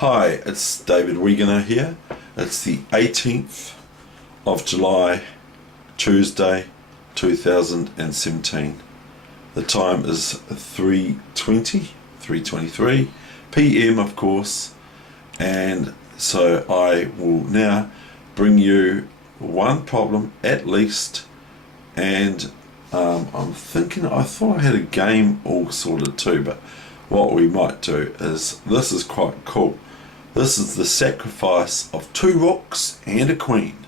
Hi, it's David Weegenaar here. It's the 18th of July, Tuesday, 2017. The time is 3:23 p.m. of course, and so I will now bring you one problem at least, and I'm thinking, I thought I had a game all sorted too, but what we might do is, this is quite cool. This is the sacrifice of 2 rooks and a queen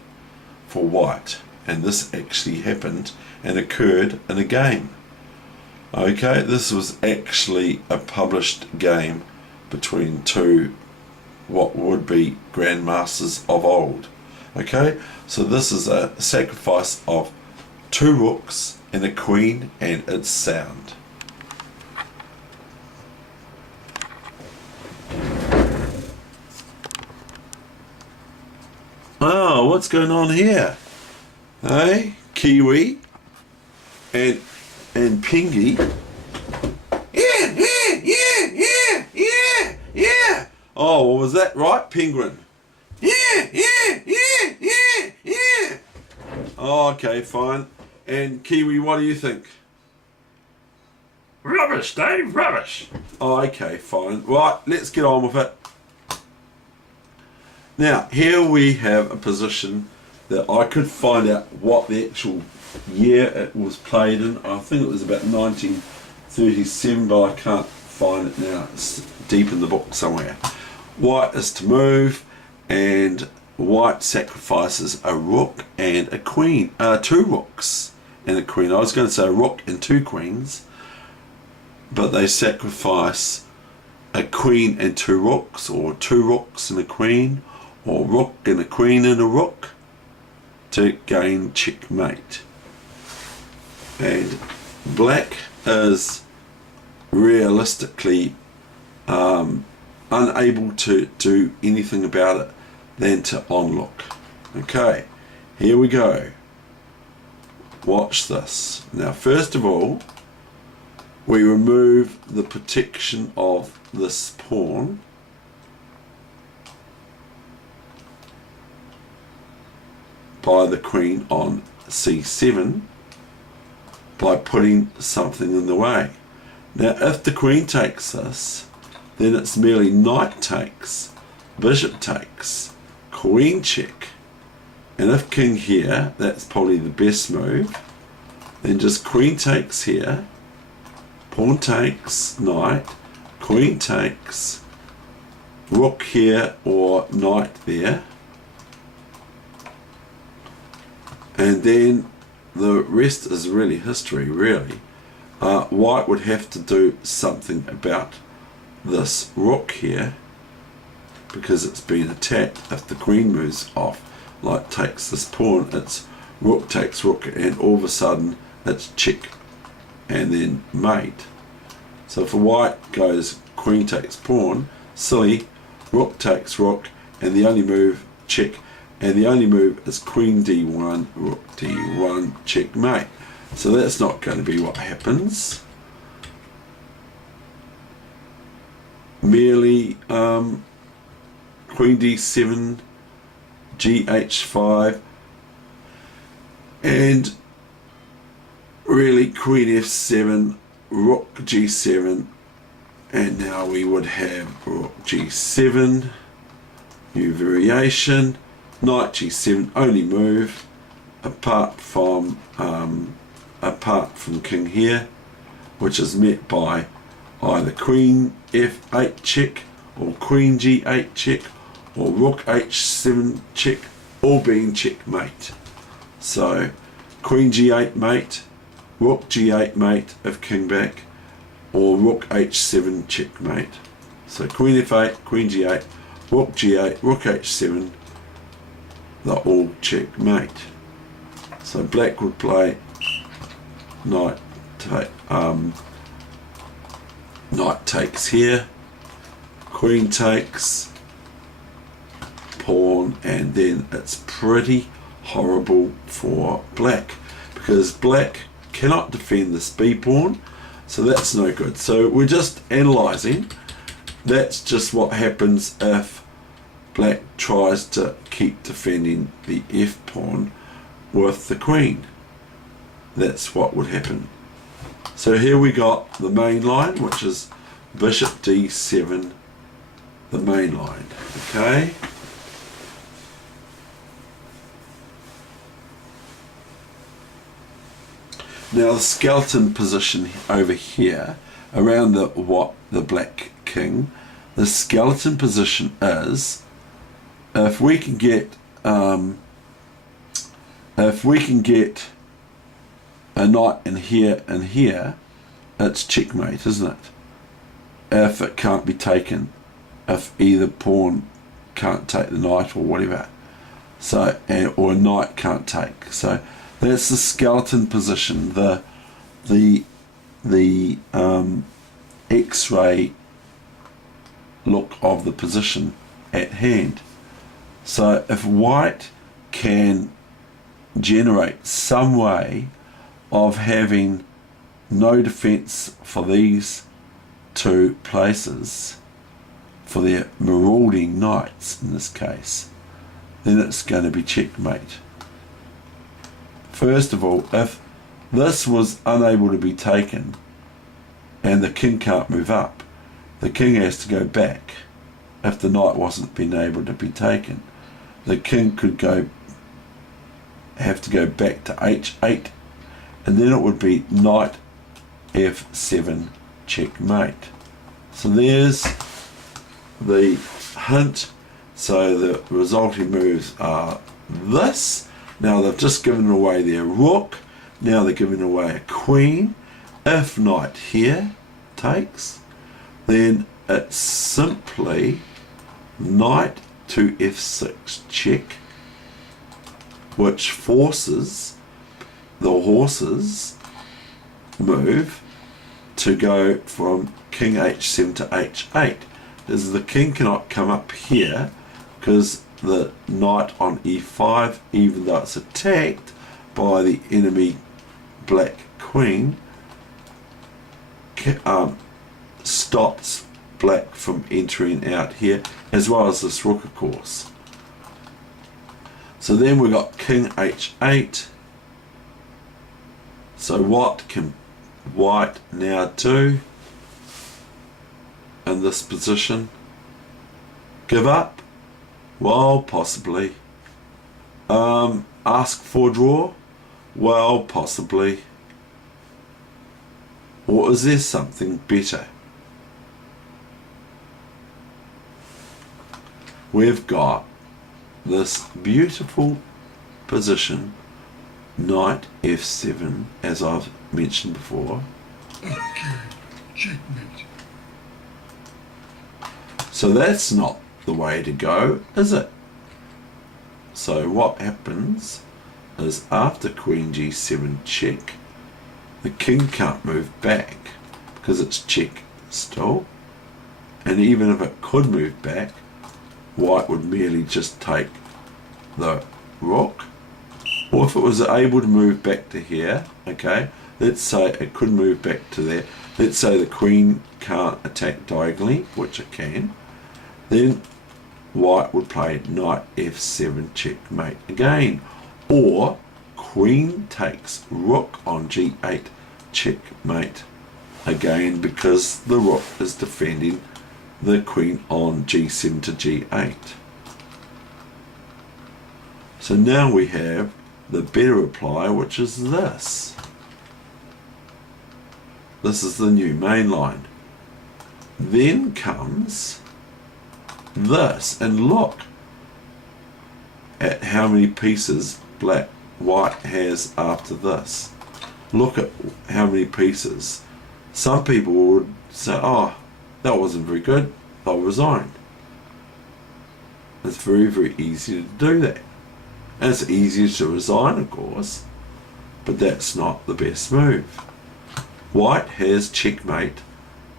for white, and this actually happened and occurred in a game. Okay, this was actually a published game between two what would be grandmasters of old. Okay, so this is a sacrifice of 2 rooks and a queen, and it's sound. Oh, what's going on here? Hey, Kiwi and Pingy. Yeah. Oh, well, was that right, Penguin? Yeah. Oh, okay, fine. And Kiwi, what do you think? Rubbish, Dave, rubbish. Oh, okay, fine. Right, let's get on with it. Now, here we have a position that I could find out what the actual year it was played in. I think it was about 1937, but I can't find it now. It's deep in the book somewhere. White is to move, and white sacrifices a rook and a queen. 2 rooks and a queen. I was going to say a rook and 2 queens, but they sacrifice a queen and 2 rooks, or 2 rooks and a queen, or rook and a queen and a rook, to gain checkmate. And black is realistically unable to do anything about it than to onlook. Okay, here we go. Watch this. Now, first of all, we remove the protection of this pawn. By the queen on c7 by putting something in the way. Now, if the queen takes this, then it's merely knight takes, bishop takes, queen check, and if king here, that's probably the best move. Then just queen takes here, pawn takes, knight, queen takes, rook here or knight there, and then the rest is really history, really. White would have to do something about this rook here, because it's been attacked. If the queen moves off, like takes this pawn, it's rook takes rook, and all of a sudden it's check and then mate. So if a white goes queen takes pawn, silly, rook takes rook, and the only move, check, and the only move is queen d1, rook d1, checkmate. So that's not going to be what happens. Merely queen d7, gh5, and really queen f7, rook g7, and now we would have rook g7, new variation, knight g7, only move apart from king here, which is met by either queen f8 check, or queen g8 check, or rook h7 check, all being checkmate. So queen g8 mate, rook g8 mate if king back, or rook h7 checkmate. So queen f8, queen g8, rook g8, rook h7, they're all checkmate. So black would play knight takes here, queen takes, pawn, and then it's pretty horrible for black, because black cannot defend this b pawn, so that's no good. So we're just analysing that's just what happens if black tries to keep defending the f pawn with the queen. That's what would happen. So here we got the main line, which is bishop d7, the main line. Okay. Now the skeleton position over here, around the black king, the skeleton position is, if we can get a knight in here, it's checkmate, isn't it? If it can't be taken, if either pawn can't take the knight or whatever, so or a knight can't take. So that's the skeleton position, the X-ray look of the position at hand. So if white can generate some way of having no defense for these two places, for their marauding knights in this case, then it's going to be checkmate. First of all, if this was unable to be taken and the king can't move up, the king has to go back. If the knight wasn't being able to be taken, the king could have to go back to h8, and then it would be knight f7 checkmate. So there's the hint. So the resulting moves are this. Now they've just given away their rook. Now they're giving away a queen. If knight here takes, then it's simply knight to f6 check, which forces the horses move to go from king h7 to h8. As the king cannot come up here because the knight on e5, even though it's attacked by the enemy black queen, stops black from entering out here, as well as this rook, of course. So then we've got king h8. So what can white now do in this position? Give up? Well, possibly. Ask for draw? Well, possibly. Or is there something better? We've got this beautiful position, knight f7, as I've mentioned before. Okay, checkmate. So that's not the way to go, is it? So what happens is after queen g7 check, the king can't move back because it's check still, and even if it could move back, white would merely just take the rook. Or if it was able to move back to here, okay, let's say it could move back to there, let's say the queen can't attack diagonally, which it can, then white would play knight f7 checkmate again, or queen takes rook on g8 checkmate again, because the rook is defending the queen on g7 to g8. So now we have the better reply, which is this. This is the new main line. Then comes this, and look at how many pieces white has after this. Look at how many pieces. Some people would say, oh, that wasn't very good, I'll resign. It's very, very easy to do that. And it's easier to resign, of course, but that's not the best move. White has checkmate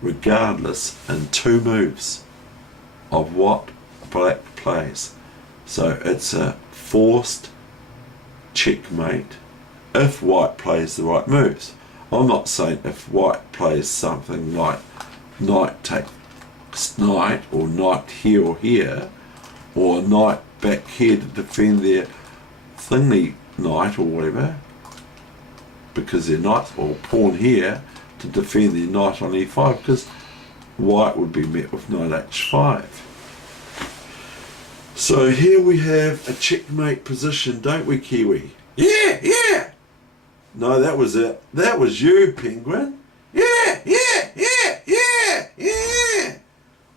regardless in two moves of what black plays. So it's a forced checkmate if white plays the right moves. I'm not saying if white plays something like knight take knight or knight here or here, or knight back here to defend their thingy knight or whatever, because they're knight, or pawn here to defend their knight on e5, because white would be met with knight h5. So here we have a checkmate position, don't we, Kiwi? Yeah, yeah! No, that was it. That was you, Penguin. Yeah, yeah, yeah, yeah, yeah!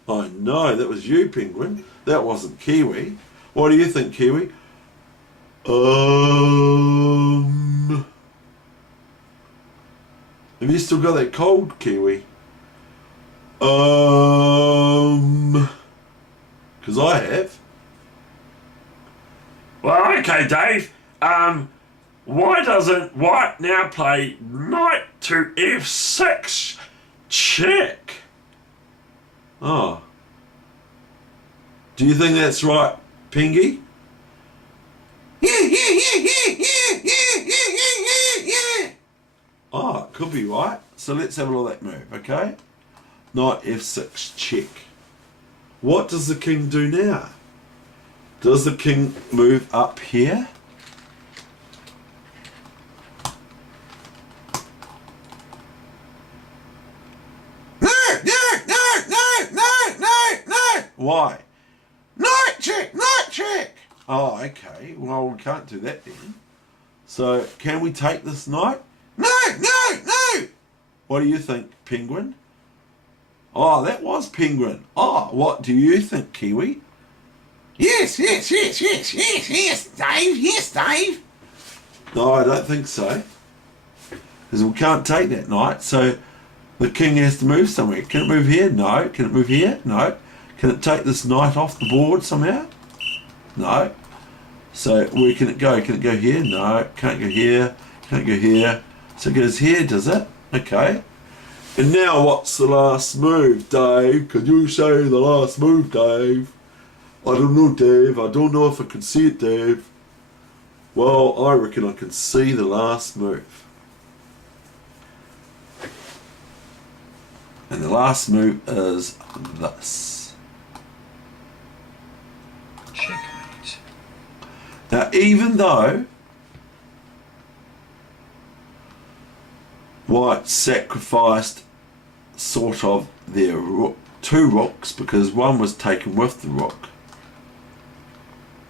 I know, that was you, Penguin. That wasn't Kiwi. What do you think, Kiwi? Have you still got that cold, Kiwi? Because I have. Well, okay, Dave. Why doesn't white now play knight to f6 check? Oh. Do you think that's right, Pingy? Yeah. Oh, it could be right. So let's have a look at that move, okay? Knight f6 check. What does the king do now? Does the king move up here? No! Why? Knight check! Oh, okay. Well, we can't do that then. So, can we take this knight? No! What do you think, Penguin? Oh, that was Penguin. Oh, what do you think, Kiwi? Yes, Dave. No, I don't think so. Because we can't take that knight, so the king has to move somewhere. Can it move here? No. Can it move here? No. Can it take this knight off the board somehow? No. So where can it go? Can it go here? No. Can't go here. Can't go here. So it goes here, does it? Okay. And now what's the last move, Dave? Can you say the last move, Dave? I don't know, Dave. I don't know if I can see it, Dave. Well, I reckon I can see the last move. And the last move is this. Checkmate. Now, even though white sacrificed sort of their two rooks, because one was taken with the rook,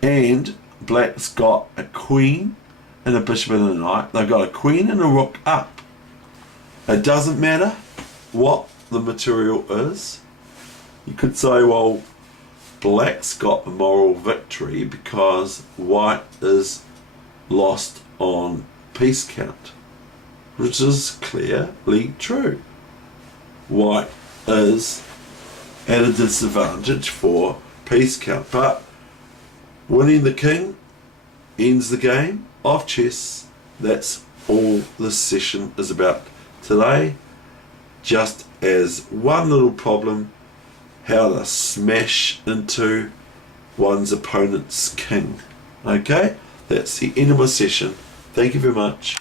and black's got a queen and a bishop and a knight. They've got a queen and a rook up. It doesn't matter what the material is. You could say, well, black's got the moral victory because white is lost on piece count, which is clearly true. White is at a disadvantage for piece count, but winning the king ends the game of chess. That's all this session is about today. Just as one little problem, how to smash into one's opponent's king. Okay, that's the end of my session. Thank you very much.